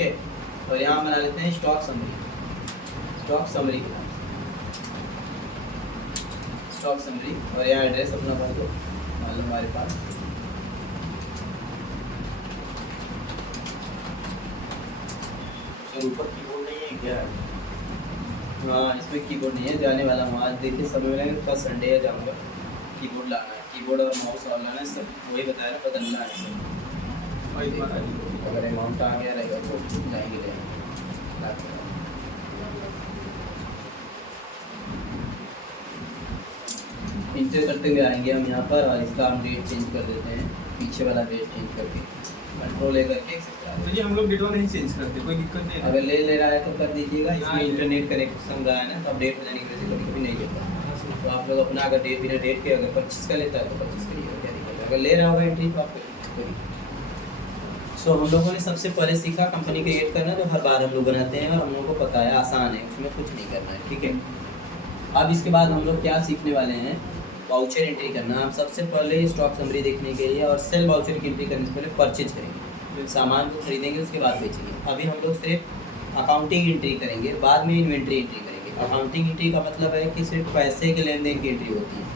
ठीक है। और यहाँ बना लेते हैं स्टॉक समरी, स्टॉक समरी के नाम से स्टॉक समरी। और यहाँ एड्रेस अपना भर दो, मान लो हमारे पास ऊपर कीबोर्ड नहीं है क्या? हाँ इसमें कीबोर्ड नहीं है, जाने वाला हूँ आज। देखिए समय मिलेगा तो कल संडे है, जाऊँगा। कीबोर्ड लाना है, कीबोर्ड और माउस और लाना है, सब वही बताया ना, बदलना है सब। अगर अमाउंट आ गया रहेगा तो जाएंगे लेने। इंटर करते हुए आएंगे हम यहाँ पर, और इसका हम डेट चेंज कर देते हैं, पीछे वाला डेट चेंज करके कंट्रोल ले करके तो ये हम लोग डेट नहीं चेंज करते, कोई दिक्कत नहीं है। अगर ले रहा है तो कर दीजिएगा। इसमें इंटरनेट कनेक्शन रहा है ना, तो अपडेट हो जाने की वजह से कभी कभी नहीं लेता। तो आप लोग अपना अगर डेट बिना डेट के अगर 25 का लेता है तो 25 करिएगा, क्या दिक्कत है। अगर ले रहा होगा एंट्री तो आप करिए। सो हम लोगों ने सबसे पहले सीखा कंपनी क्रिएट करना, जो हर बार हम लोग बनाते हैं और हम लोगों को पता है आसान है, उसमें कुछ नहीं करना है, ठीक है। अब इसके बाद हम लोग क्या सीखने वाले हैं, वाउचर एंट्री करना। हम सबसे पहले स्टॉक समरी देखने के लिए और सेल वाउचर की एंट्री करने से पहले परचेज करेंगे, सामान को खरीदेंगे उसके बाद बेचेंगे। अभी हम लोग सिर्फ अकाउंटिंग एंट्री करेंगे, बाद में इन्वेंट्री एंट्री करेंगे। अकाउंटिंग एंट्री का मतलब है कि सिर्फ पैसे के लेन देन की एंट्री होती है।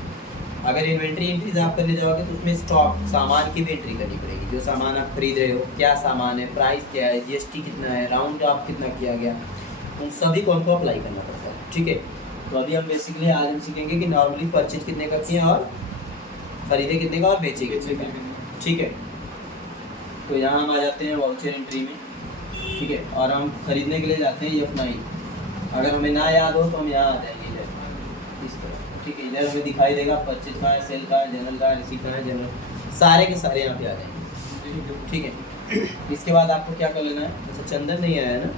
अगर इन्वेंट्री एंट्रीज आप करने जाओगे तो उसमें स्टॉक सामान की भी एंट्री करनी पड़ेगी, जो सामान आप खरीद रहे हो, क्या सामान है, प्राइस क्या है, जीएसटी कितना है, राउंड ऑफ कितना किया गया, उन सभी को हमको अप्लाई करना पड़ता है, ठीक है। तो अभी हम बेसिकली आज हम सीखेंगे कि नॉर्मली परचेज कितने का किए और खरीदे कितने का और बेचे कितने का, ठीक है। तो यहाँ हम आ जाते हैं वाउचर एंट्री में, ठीक है। और हम खरीदने के लिए जाते हैं F9। अगर हमें ना याद हो तो हम यहाँ आ जाएंगे इधर, इस तरह, ठीक है। इधर हमें दिखाई देगा परचेज का है, सेल का है, जनरल का है, रिसीट का है, जनरल, सारे के सारे यहाँ पे आ जाएंगे, ठीक है। इसके बाद आपको क्या कर लेना है, अच्छा चंदन नहीं आया है ना,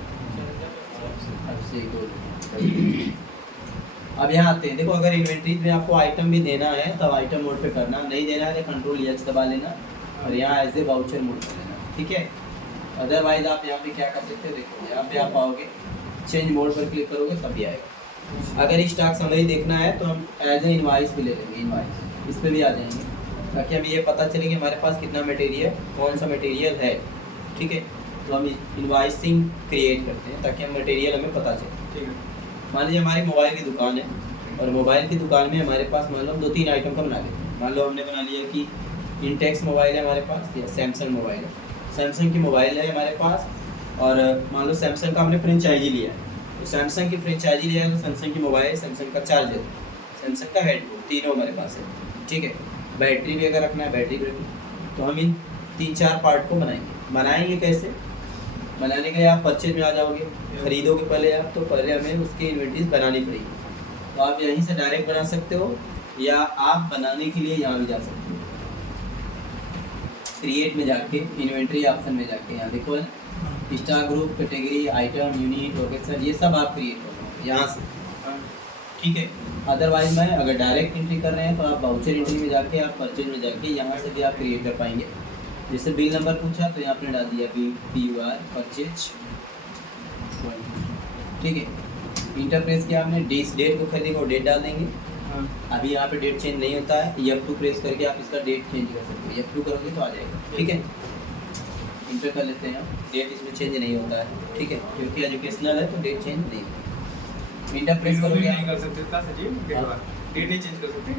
अब यहाँ आते हैं। देखो अगर इन्वेंट्रीज में आपको आइटम भी देना है तब आइटम मोड पे करना, नहीं देना है तो कंट्रोल एच दबा लेना और यहाँ एज ए वाउचर मोड कर लेना, ठीक है। अदरवाइज आप यहाँ पे क्या कर सकते हैं, देखो यहाँ पे आप आओगे, चेंज मोड पर क्लिक करोगे तभी आएगा। अगर स्टॉक समरी देखना है तो हम एज ए इनवाइस भी ले लेंगे, इनवाइस इस पर भी आ जाएंगे, ताकि हमें ये पता चले कि हमारे पास कितना मटेरियल, कौन सा मटेरियल है, ठीक है। तो हम इनवाइसिंग क्रिएट करते हैं ताकि हम मटेरियल हमें पता चले, ठीक है। मान लीजिए हमारी मोबाइल की दुकान है और मोबाइल की दुकान में हमारे पास मान लो 2-3 आइटम का बना लेते हैं। मान लो हमने बना लिया कि इंटेक्स मोबाइल है हमारे पास या सैमसंग मोबाइल है, सैमसंग की मोबाइल है हमारे पास, और मान लो सैमसंग का हमने फ्रेंचाइजी लिया है, तो सैमसंग की फ्रेंचाइजी लिया है तो सैमसंग की मोबाइल, सैमसंग का चार्जर, सैमसंग का हेडफोन, तीनों हमारे पास है, ठीक है। बैटरी भी अगर रखना है बैटरी भी रखना, तो हम इन 3-4 पार्ट को बनाएंगे कैसे, बनाने के लिए आप परचेज में आ जाओगे, खरीदोगे पहले आप, तो पहले हमें उसकी इन्वेंट्रीज बनानी पड़ेगी। तो आप यहीं से डायरेक्ट बना सकते हो या आप बनाने के लिए यहाँ भी जा सकते हो, क्रिएट में जाके इन्वेंट्री ऑप्शन में जाके यहाँ देखो है stock group, category, item, unit, location, ये सब आप क्रिएट करो यहाँ से, ठीक है। अदरवाइज मैं अगर डायरेक्ट एंट्री कर रहे हैं तो आप वाउचर एंट्री में जाके, आप परचेज में जाके यहाँ से भी आप क्रिएट कर पाएंगे। जैसे बिल नंबर पूछा तो यहाँ आपने डाल दिया PUR परचेज, ठीक है। इंटर प्रेस किया हमने, डेट को खरीदेगा और डेट डाल देंगे। अभी यहाँ पे डेट चेंज नहीं होता है, F2 प्रेस करके आप इसका डेट चेंज कर सकते हो, F2 करोगे तो आ जाएगा, ठीक है। इंटर कर लेते हैं, डेट इसमें चेंज नहीं होता है, ठीक है, क्योंकि एजुकेशनल है तो डेट चेंज नहीं होता। इंटर प्रेस करोगे नहीं कर सकते, डेट नहीं चेंज कर सकते,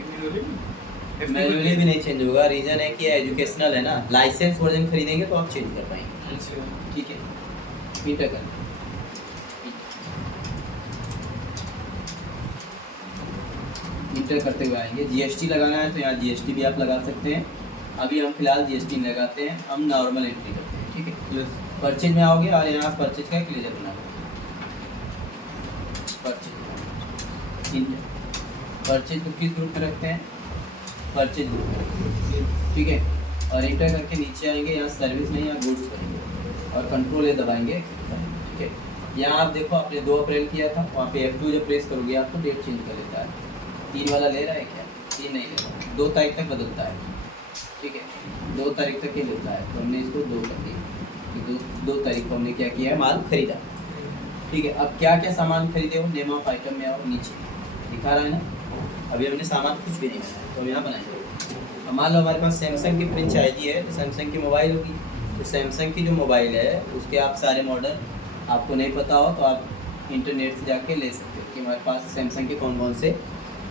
मैनुअली भी नहीं चेंज होगा। रीज़न है कि एजुकेशनल है ना, लाइसेंस वर्जन खरीदेंगे तो आप चेंज कर पाएंगे, ठीक है। इंटर कर, इंटर करते हुए आएंगे। जीएसटी लगाना है तो यहाँ जीएसटी भी आप लगा सकते हैं, अभी हम फिलहाल जीएसटी नहीं लगाते हैं, हम नॉर्मल एंट्री करते हैं, ठीक है। परचेज में आओगे और यहाँ परचेज का एक लेजर बना परचेज को किस ग्रुप में रखते हैं, परचेज ग्रुप, ठीक है। और इंटर करके नीचे आएंगे, यहाँ सर्विस नहीं, यहाँ गुड्स करेंगे और कंट्रोल ए दबाएंगे, ठीक है। यहाँ आप देखो आपने 2 अप्रैल किया था, वहाँ पे F2 जब प्रेस करोगे आपको डेट चेंज कर लेता है। 3 वाला ले रहा है क्या, 3 नहीं ले रहा, 2 तारीख तक बदलता है, ठीक है, 2 तारीख तक ही लेता है, तो हमने इसको 2 कर दिया, तो 2 तारीख को हमने क्या किया है, माल खरीदा, ठीक है। अब क्या क्या सामान खरीदे हो, नेम ऑफ आइटम में आओ, नीचे दिखा रहा है ना, अभी हमने सामान कुछ भी नहीं बनाया, तो यहाँ बनाएंगे। अब मान लो हमारे पास सैमसंग की फ्रेंचाइजी है तो सैमसंग की मोबाइल होगी, तो सैमसंग की जो मोबाइल है उसके आप सारे मॉडल आपको नहीं पता हो तो आप इंटरनेट से जाके ले सकते हो कि हमारे पास सैमसंग के कौन कौन से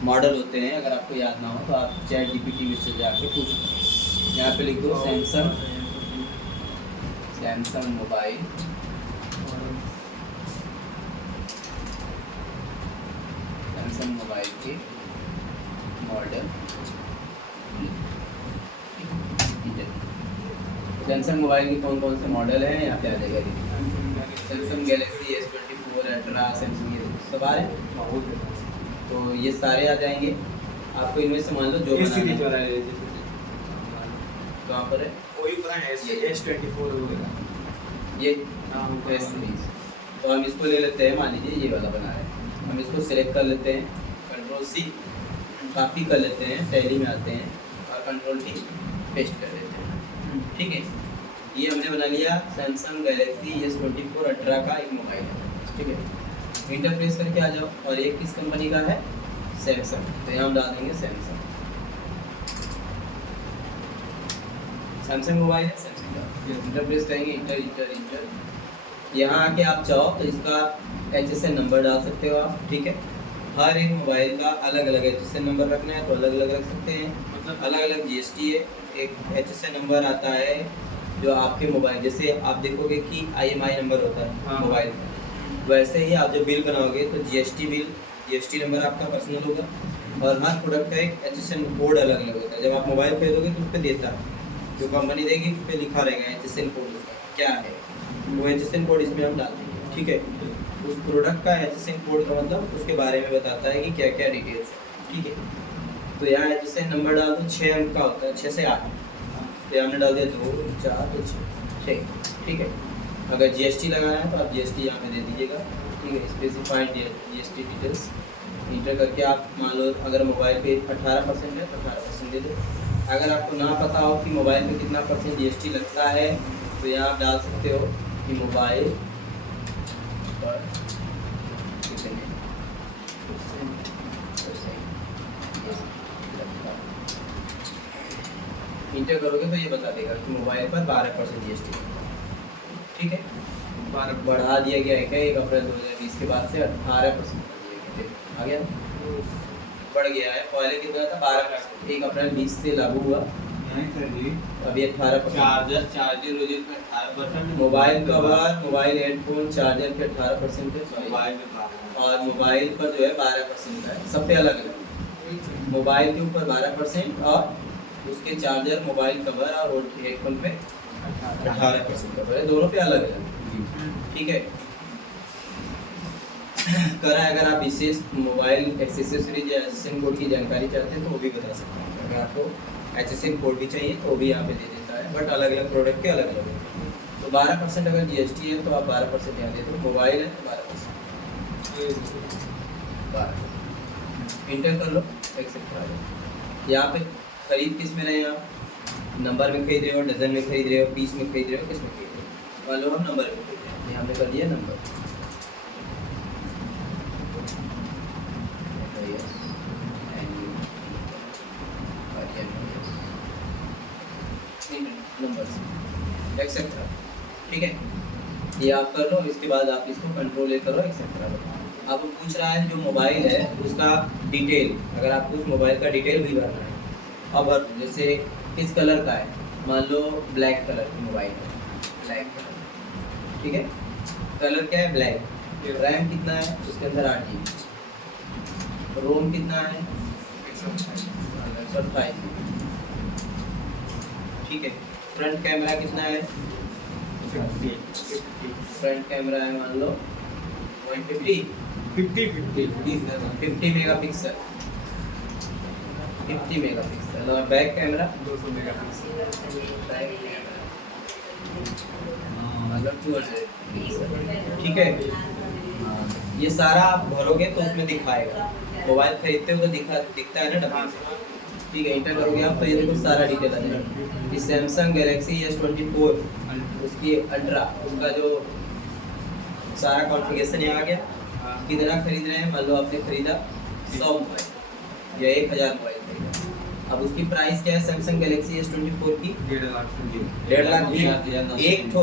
मॉडल होते हैं। अगर आपको याद ना हो तो आप ChatGPT में से जाके पूछ सकते। यहाँ पे लिख दो सैमसंग मोबाइल के मॉडल। सैमसंग मोबाइल के कौन कौन से मॉडल हैं यहाँ पे आ जाएगा। Samsung Galaxy S24 ultra, Samsung ये सब आ रहे हैं, तो ये सारे आ जाएंगे। आपको इनमें से मान लो जो सीरीज वाला ले लीजिए। कहाँ पर है वही पूरा है S24 होगा ये हाँ S सीरीज। तो हम इसको ले लेते हैं, मान लीजिए ये वाला बना है, हम इसको सेलेक्ट कर लेते हैं, Ctrl+C कॉपी कर लेते हैं, टैली में आते हैं और Ctrl+V पेस्ट कर देते हैं। ठीक है, ये हमने बना लिया सैमसंग गैलेक्सी S24 अल्ट्रा का एक मोबाइल है। ठीक है, इंटर प्रेस करके आ जाओ। और ये किस कंपनी का है? सैमसंग। तो यहाँ हम डाल देंगे सैमसंग मोबाइल है, सैमसंग का। इंटर प्रेस करेंगे, इंटर। यहाँ आके आप चाहो तो इसका HSN नंबर डाल सकते हो आप। ठीक है, हर एक मोबाइल का अलग अलग HSN नंबर रखना है तो अलग अलग रख सकते हैं, मतलब अलग अलग GST है। एक HSN नंबर आता है जो आपके मोबाइल, जैसे आप देखोगे कि IMI नंबर होता है मोबाइल का, वैसे ही आप जब बिल बनाओगे तो GST नंबर आपका पर्सनल होगा। और हर प्रोडक्ट का एक HSN कोड अलग अलग होता है। जब आप मोबाइल खरीदोगे तो उस पर देता है, जो कंपनी देगी उस पर लिखा रहेगा HSN कोड उसका क्या है, वो HSN कोड इसमें हम डाल देंगे। ठीक है, उस प्रोडक्ट का HSN कोड का मतलब उसके बारे में बताता है कि क्या क्या डिटेल्स है। ठीक है, तो यहाँ HSN नंबर डाल दो, 6 अंक का होता है, 6 से 8। तो हमने डाल दिया 2 4 तो 6। ठीक है, अगर GST लगाना है तो आप GST यहाँ पे दे दीजिएगा। ठीक है, स्पेसिफाइड GST डिटेल्स इंटर करके आप मान लो अगर मोबाइल पे 18% है तो 18% दे दो। अगर आपको ना पता हो कि मोबाइल पे कितना % GST लगता है तो यहाँ आप डाल सकते हो कि मोबाइल पर कितने इंटर करोगे तो ये बता देगा कि मोबाइल पर 12% GST। ठीक है, बढ़ा दिया गया है क्या 1 अप्रैल 2020 के बाद से 18% कर दिया गया। आ गया, बढ़ गया है। पहले कितना था? 12%। 1 अप्रैल 20 से लागू हुआ, अभी 18%। Charger 18%, mobile cover, mobile headphone, charger पे 18% है, और मोबाइल पर जो है 12% है। सब पे अलग अलग, मोबाइल के ऊपर 12% और उसके चार्जर, मोबाइल कवर और हेडफोन पे 18% कवर है, दोनों पे अलग अलग। ठीक है, करा अगर आप विशेष मोबाइल एक्सेसरीज या HSN कोड की जानकारी चाहते हैं तो वो भी बता सकते हैं। अगर आपको HSN कोड भी चाहिए तो वो भी यहाँ पे दे देता है, बट अलग अलग प्रोडक्ट के अलग अलग है। तो 12% अगर GST है तो आप 12% यहाँ दे दो। मोबाइल है तो 12%। इंटर कर लो, एक्सेप्ट कर लो। यहाँ पे खरीद किस में रहे हैं आप? नंबर में खरीद रहे हो, डजन में खरीद रहे हो, पीस में खरीद रहे हो, किस में खरीद रहे हो? मान लो हम नंबर में खरीद रहे हैं, यहाँ पे कर दिया नंबर। एक्सेट्रा। ठीक है, ये आप कर लो। इसके बाद आप इसको कंट्रोल ए करो, एक्सेट्रा लो। आपको पूछ रहा है जो मोबाइल है उसका डिटेल, अगर आपको उस मोबाइल का डिटेल भी भरना है अब भर। जैसे किस कलर का है, मान लो ब्लैक कलर की मोबाइल है, ब्लैक कलर। ठीक है, कलर क्या है? ब्लैक। रैम कितना है उसके अंदर? 8 GB। रोम कितना है? 128। ठीक है, फ्रंट कैमरा कितना है? 50। फ्रंट कैमरा है मान लो 150 50 मेगापिक्सल। 50 मेगापिक्सल। और back camera 200 megapixel. Back camera मतलब 200 पिक्सल। ठीक है, ये सारा आप भरोगे तो उसमें दिखाएगा। मोबाइल खरीदते हो तो दिखता है ना डब्बे में। ठीक है, इंटर करोगे आप तो ये देखो सारा डिटेल आ जाएगा। इस सैमसंग गैलेक्सी S24 उसकी अल्ट्रा, उसका जो सारा कॉन्फ़िगरेशन यहाँ आ गया। कितना खरीद रहे हैं? मान लो आपने खरीदा 100 मोबाइल या 1000 मोबाइल खरीदा, अब उसकी प्राइस क्या है सैमसंग गैलेक्सी S24 की 1.5 लाख की। 1.5 लाख की एक ठो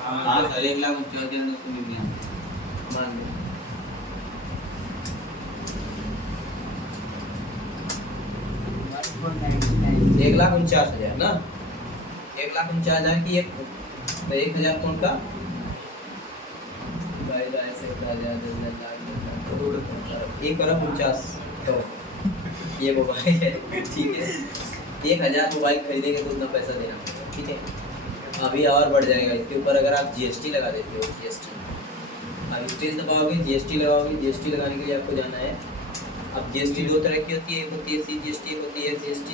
हाँ सर 1,49,900 मिल गया। मान लो $1,49,900 1,49,000 ना 1,49,000 की एक तो 1,000 कौन का एक अरब 49 करोड़ ये मोबाइल है ठीक है 1,000 मोबाइल खरीदेंगे तो उतना पैसा देना पड़ेगा ठीक है अभी और बढ़ जाएगा इसके ऊपर अगर आप GST लगा देते हो GST अब स्पेस दबाओगे GST लगाओगे GST लगाने के लिए आपको जाना है अब GST दो तरह की होती है एक होती है CGST एक होती है SGST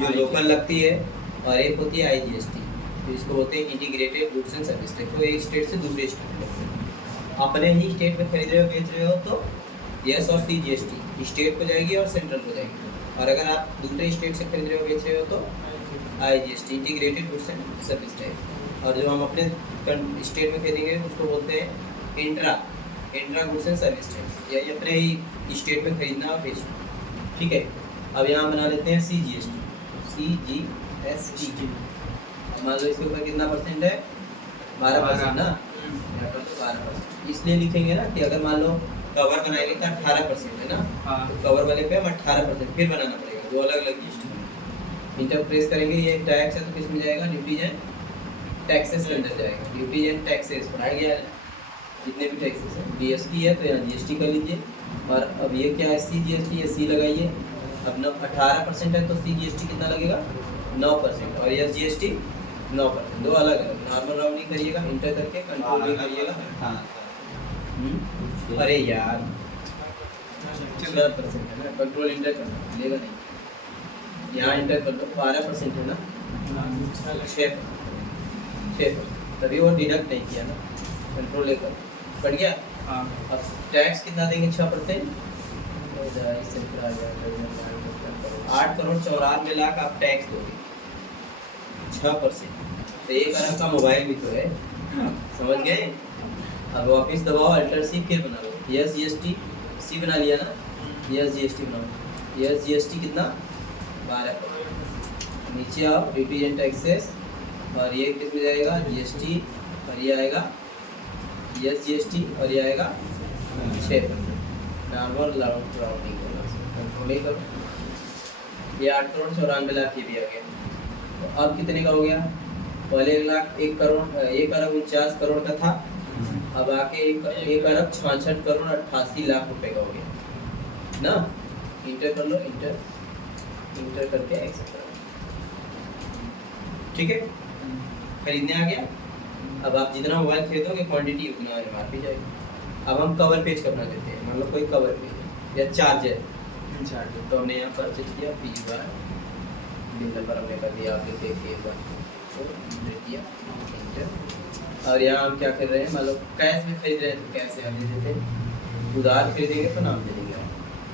जो लोकल लगती है और एक होती है IGST तो इसको बोलते हैं integrated goods and service tax तो एक स्टेट से दूसरे स्टेट में अपने ही स्टेट में खरीद रहे हो बेच रहे हो तो यस और CGST स्टेट को जाएगी और सेंट्रल को जाएगी और अगर आप दूसरे स्टेट से खरीद रहे हो बेच रहे हो तो IGST integrated goods and service tax और जो हम अपने स्टेट में खरीदेंगे उसको बोलते हैं intra goods and service tax यानी अपने ही स्टेट में खरीदना और बेचना ठीक है अब यहाँ बना लेते हैं CGST मान लो इसके ऊपर कितना परसेंट है 12% ना यहाँ पर तो 12% इसलिए लिखेंगे ना कि अगर मान लो कवर बनाएंगे तो 18% है ना हाँ। तो कवर वाले पे हम 18% फिर बनाना पड़ेगा दो अलग अलग लिस्ट इंटर प्रेस करेंगे ये टैक्स है तो किस में जाएगा ड्यूटीज एंड टैक्सेस के अंदर जाएगा ड्यूटीज एंड टैक्सेस पढ़ाया गया है जितने भी टैक्सेस हैं GST है तो यहाँ GST कर लीजिए और अब ये क्या है CGST या C लगाइए अब 18% है तो CGST कितना लगेगा 9% और यह GST 9% दो अलग अलग नॉर्मल राउंडिंग करिएगा इंटर करके कंट्रोल भी करिएगा हाँ अरे यार 12% है ना कंट्रोल इंटर करना लेगा नहीं यहाँ इंटर कर लो 12% है ना 6 तभी वो डिडक्ट नहीं किया ना कंट्रोल लेकर बढ़ गया हाँ। अब टैक्स कितना देंगे 6% 8,94,00,000 आप टैक्स दोगे 6% तो 1 अरब का मोबाइल भी तो है समझ गए अब वापस दबाओ अल्टर C फिर बना लो यस GST C बना लिया ना यस GST बनाओ यस GST कितना 12% नीचे आओ ड्यूटी एंड टैक्सेस और ये किस में जाएगा GST और ये आएगा यस GST और ये आएगा 6% नॉर्मल राउंडिंग कंट्रोल ही करो ये 8,94,00,000 ये भी आ गया तो अब कितने का हो गया पहले 1 अरब 49 करोड़ का था अब आके 1 अरब 66 करोड़ 88 लाख रुपए का हो गया ना इंटर कर लो इंटर करके एक्सेप्ट करो ठीक है खरीदने आ गया अब आप जितना मोबाइल खरीदोगे क्वांटिटी उतना MRP जाएगी अब हम कवर पेज करना देते हैं मतलब कोई कवर पेज या चार्जर तो हमने यहाँ परचेज किया 20 बार बिल नंबर हमने कर दिया आपने देखिए एक बार तो इंटर किया इंटर और यहाँ हम क्या कर रहे हैं मान लो कैश में खरीद रहे हैं तो कैश यहाँ दे देते हैं उधार खरीदेंगे तो नाम दे देंगे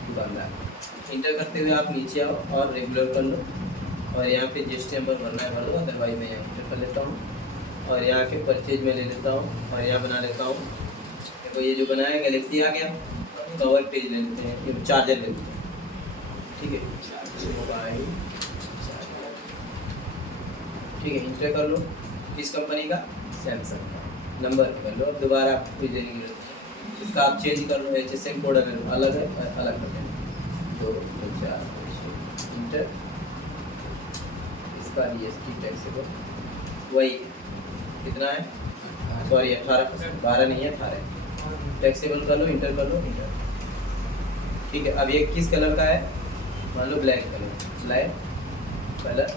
दुकानदार इंटर करते हुए आप नीचे आओ और रेगुलर कर लो और यहाँ पे GST नंबर भरना है भर लो अदरवाइज मैं यहाँ इंटर कर लेता हूँ और यहाँ के परचेज में ले लेता हूँ और यहाँ बना लेता हूँ देखो ये जो बनाया गैलेक्सी आ गया कवर पेज ले लेते हैं ये चार्जर ले लेते हैं ठीक है मोबाइल ठीक है इंटर कर लो किस कंपनी का सैमसंग का नंबर कर लो अब दोबारा कोई देने की जरूरत नहीं इसका आप चेंज कर लो HSM कोड अगर अलग है अलग कर देना 2 4 इंटर इसका GST टैक्सेबल वही कितना है सॉरी 18% 12 नहीं है 18 टैक्सेबल कर लो इंटर इंटर ठीक है अब ये किस कलर का है मान लो black colour light colour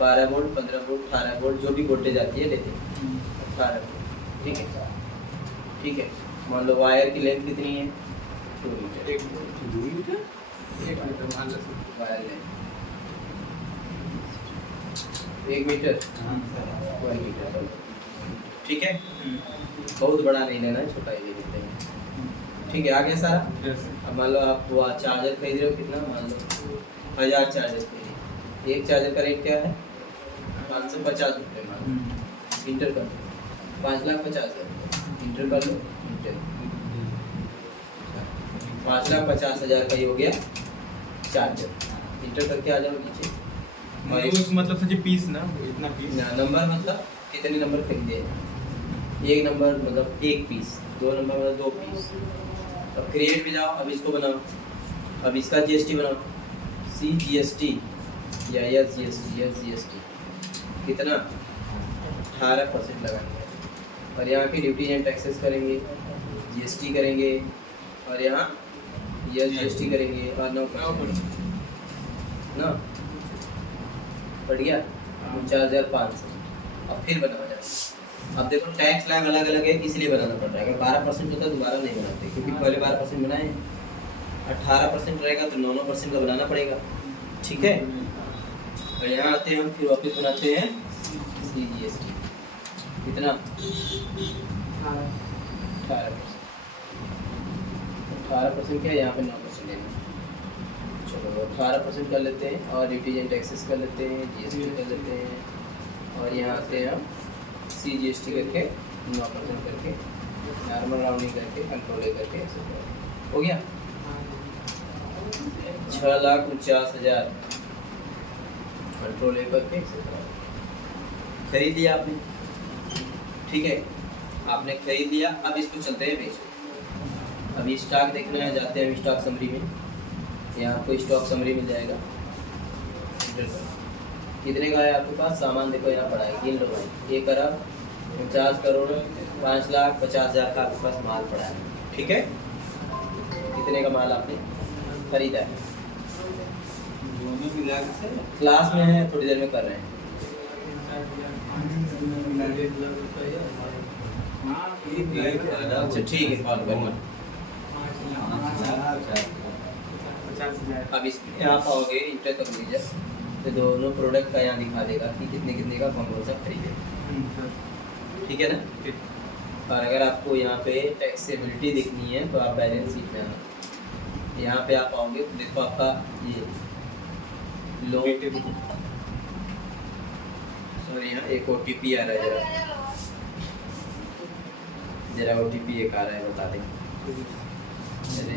12 volt 15 volt 18 volt जो भी वोल्टेज आती है लेते हैं 18 वोल्ट ठीक है मान लो वायर की लेंथ कितनी है 2 मीटर 1 मीटर मान लो वायर लेंथ 1 मीटर 1 मीटर ठीक है बहुत बड़ा नहीं लेना है छोटा ही ले लेते हैं ठीक है आ गया सारा यस अब मान लो आप वो चार्जर खरीद रहे हो कितना मान लो 1000 चार्जर खरीद एक चार्जर का रेट क्या है 550 रुपये मान लो इंटर कर दो 5,50,000 इंटर कर लो इंटर 5,50,000 का ही हो गया चार्जर इंटर करके आ जाओ नीचे। और उस मतलब सच्ची पीस ना, इतना पीस। नंबर मतलब कितने नंबर खरीदे हैं। एक नंबर मतलब एक पीस, दो नंबर मतलब दो पीस। अब क्रिएट में जाओ, अब इसको बनाओ, अब इसका जीएसटी बनाओ, CGST या SGST कितना 18% लगाएंगे। और यहाँ की ड्यूटी एंड टैक्सेस करेंगे, GST करेंगे, और यहाँ GST करेंगे और 9% ना, बढ़ गया 49,500। अब फिर बनाया जाए। अब देखो टैक्स स्लैब अलग अलग है, इसलिए बनाना पड़ रहा है। अगर 12% होता दोबारा नहीं बनाते, क्योंकि पहले 12% बनाए, 18% रहेगा तो 9% का बनाना पड़ेगा। ठीक है, तो यहाँ आते हैं हम, फिर वापस बनाते हैं CGST कितना 18% क्या है, यहाँ पे 9% लेना। चलो 18% कर लेते हैं, और ड्यूटीज एंड टैक्सेस कर लेते हैं, GST कर लेते हैं, और यहाँ आते हैं हम CGST करके 9% करके नॉर्मल राउंडिंग करके कंट्रोल करके ऐसे हो गया। 6,49,000 कंट्रोल करके खरीद लिया आपने। ठीक है, आपने खरीद लिया। अब इसको चलते हैं बेचो। अभी स्टॉक देखना है, जाते हैं स्टॉक समरी में। यहाँ आपको स्टॉक समरी मिल जाएगा। कितने का है आपके पास सामान, देखो यहाँ पड़ा है, गिन लो भाई। 1,50,50,50,000 का आपके पास माल पड़ा है। ठीक है, कितने का माल आपने खरीदा है। दोनों मिला के क्लास में है, थोड़ी देर में कर रहे हैं। अच्छा ठीक है, कॉल करूँगा। अब इसमें यहाँ पाओगे, इंटर कर लीजिए, तो दोनों प्रोडक्ट का यहाँ दिखा देगा कि कितने कितने का कौन कौन सा खरीदे। ठीक है ना। और अगर आपको यहाँ पे टैक्सेबिलिटी देखनी है तो आप बैलेंस शीट में आना। यहाँ पे आप आओगे तो देखो आपका ये लोन, सॉरी यहाँ एक OTP आ रहा है, जरा OTP एक आ रहा है, बता दें। अरे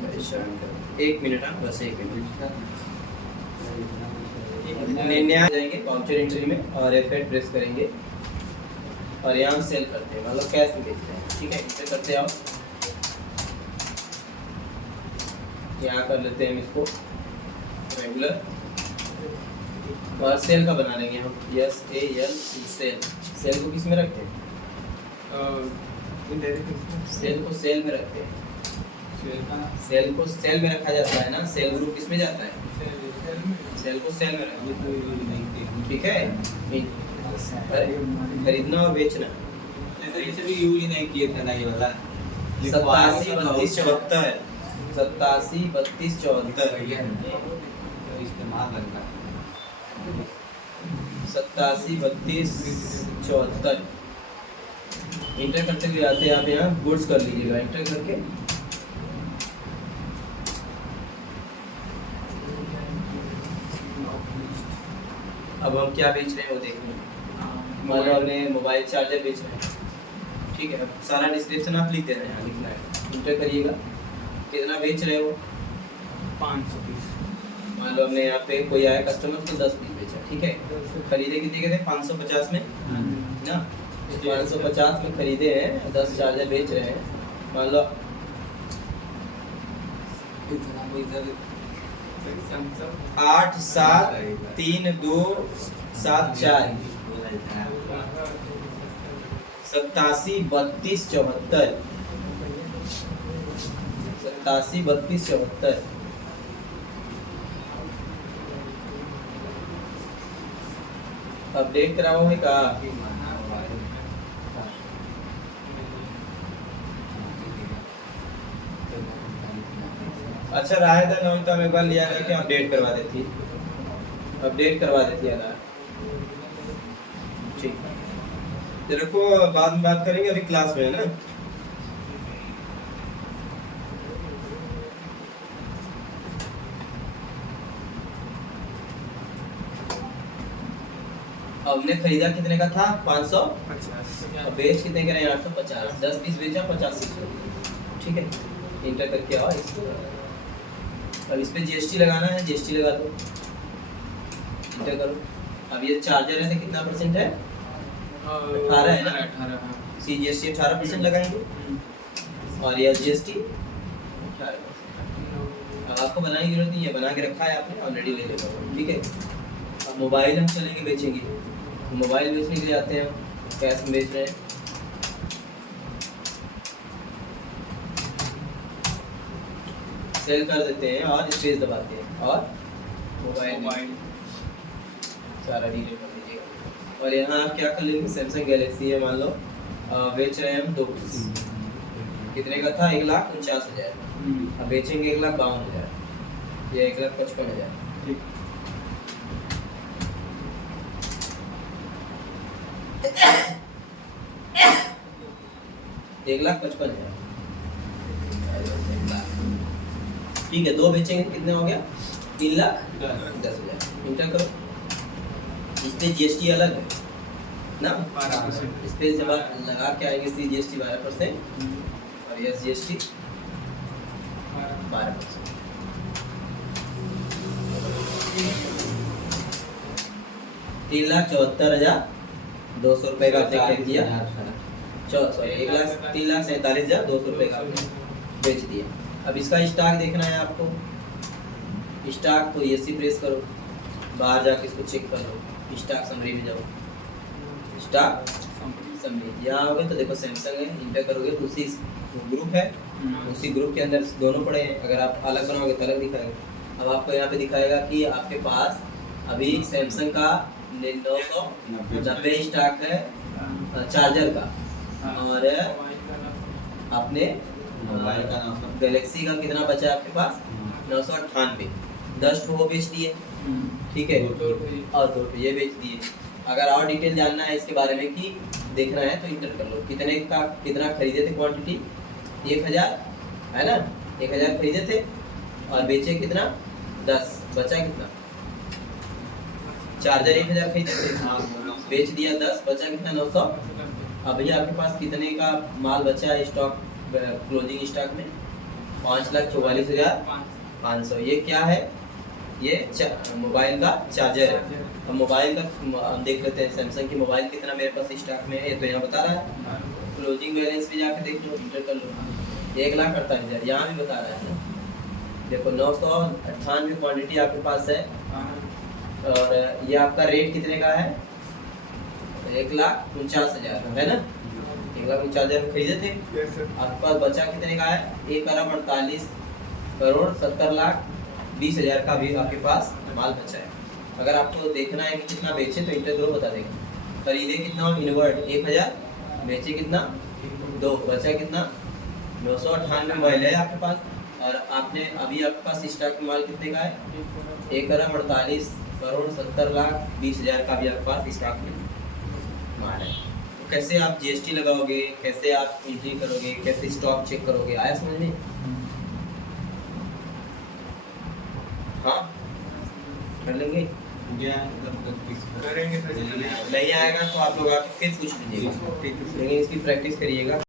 परेशान करो, 1 मिनट। हाँ बस 1 मिनट। आ जाएंगे काउंटर एंट्री में, और F8 प्रेस करेंगे, और यहाँ सेल करते हैं, मतलब कैश में बेचते हैं। ठीक है, इसे करते आओ, यहाँ कर लेते हैं हम इसको रेगुलर, और सेल का बना लेंगे हम SAL सेल। सेल को किस में रखते हैं, सेल को सेल में रखते हैं। सेल को सेल में रखा जाता है ना, सेल ग्रुप किस में जाता है, सेल को सेल में रखते हैं। ठीक है, खरीदना और बेचना। ये सभी यूज ही नहीं किए थे ना ये वाला। 87 32 74 87 32 74 इस्तेमाल करना 87 32 74। इंटर करते हुए आते हैं आप यहाँ गुड्स कर लीजिएगा, इंटर करके अब हम क्या बेच रहे हैं वो देखना। मान लो हमने मोबाइल चार्जर बेच रहे हैं। ठीक है, अब सारा डिस्क्रिप्शन आप लिख दे रहे हैं, यहाँ लिखना है, इंटर करिएगा। कितना बेच रहे हो, 500 पीस। मान लो हमने यहाँ पे कोई आया कस्टमर तो 10 पीस बेचा। ठीक है, खरीदे कितने के थे, 550 में ना, 550 में खरीदे हैं, 10 चार्जर बेच रहे हैं। मान लो इतना पैसा 8 7 3 2 7 4 87 32 74 87 32 74। अपडेट कराओगे का, अच्छा राय था नौता में एक बार लिया करके अपडेट करवा देती, अपडेट करवा देती है। ठीक, तेरे को बाद में बात करेंगे, अभी क्लास में है ना। हमने खरीदा कितने का था, 550, और बेच कितने के रहे हैं, 850। 10 पीस बेचा, 85। ठीक है, इंटर करके आओ इसको। अब इस पे जीएसटी लगाना है, जीएसटी लगा दो, इंटर करो। अब ये चार्जर है तो कितना परसेंट है? 18 है ना? 18 हाँ। सीजीएसटी 18% लगाएंगे और ये जीएसटी 18%। अब आपको बनाने की जरूरत नहीं है, बना के रखा है आपने, ऑलरेडी ले लेगा, ठीक है। अब मोबाइल हम चलेंगे बेचेंगे, तो मोबाइल बेचने के लिए आते हैं, कैश में बेच रहे हैं। सेल कर देते हैं और स्पेस दबाते हैं और मोबाइल सारा डील कर लीजिएगा। और यहाँ आप क्या कर लेंगे, सैमसंग गैलेक्सी है मान लो, बेच रहे हैं हम 2 पीस, कितने का था? 1,49,000। अब बेचेंगे 1,52,000, ये 1,55,000। ठीक। एक 1,55,000, ठीक है। 2 बेचेंगे कितने हो गया? 3,10,000। इंटर करो। इस पे जीएसटी अलग है ना, 12%। इस पे जब आप लगा के आएंगे सी जीएसटी 12% और यस जीएसटी 12%। 3,74,200 रुपए का आपने क्या किया? 3,47,200 रुपए का आपने बेच दिया। अब इसका स्टॉक देखना है आपको, स्टॉक तो एसी प्रेस करो, बाहर जाके इसको चेक कर लो, स्टॉक समरी में जाओ, स्टॉक समरी यहाँ आओगे तो देखो सैमसंग है, इंटर करोगे तो उसी ग्रुप है, उसी ग्रुप के अंदर दोनों पड़े हैं। अगर आप अलग बनाओगे तो अलग दिखाएगा। अब आपको यहाँ पे दिखाएगा कि आपके पास अभी सैमसंग का 990 स्टॉक है चार्जर का, और आपने मोबाइल का 900 गैलेक्सी का कितना बचा है आपके पास? 998। 10 ठो वो बेच दिए, ठीक है, और 2 ठो ये बेच दिए। अगर और डिटेल जानना है इसके बारे में कि देखना है तो इंटर कर लो, कितने का कितना खरीदे थे, क्वांटिटी 1000 है ना, 1000 खरीदे थे और बेचे कितना? 10, बचा कितना? चार्जर 1000 खरीदे थे, बेच दिया 10, बचा कितना? 900। अभी आपके पास कितने का माल बचा है स्टॉक, क्लोजिंग स्टॉक में? 5,44,500। ये क्या है? ये मोबाइल का चार्जर है। अब मोबाइल का हम देख लेते हैं, सैमसंग की मोबाइल कितना मेरे पास स्टॉक में है, ये तो यहाँ बता रहा है। क्लोजिंग बैलेंस भी जाके देख लो, इंटर कर लो, 1,48,000 यहाँ भी बता रहा है ना। देखो 998 क्वांटिटी आपके पास है और ये आपका रेट कितने का है? 1,49,000 है ना, 1,49,000 खरीदे थे। आपके पास बचा कितने का है? 1,48,70,20,000 का भी आपके पास माल बचा है। अगर आपको देखना है कि कितना बेचे तो इंटर करो, बता देगा। खरीदे कितना? इनवर्ट 1000, बेचे कितना? 2, बचा कितना? 998 मोबाइल है आपके पास, और आपने अभी आपके पास स्टॉक में माल कितने का है? 1,48,70,20,000 का भी आपके पास स्टॉक में माल है। तो कैसे आप जीएसटी लगाओगे, कैसे आप एंट्री करोगे, कैसे स्टॉक चेक करोगे, आया समझ में? हाँ, कर लेंगे। करेंगे सर। नहीं आएगा तो आप लोग आके फिर पूछ लीजिएगा, लेकिन इसकी प्रैक्टिस करिएगा।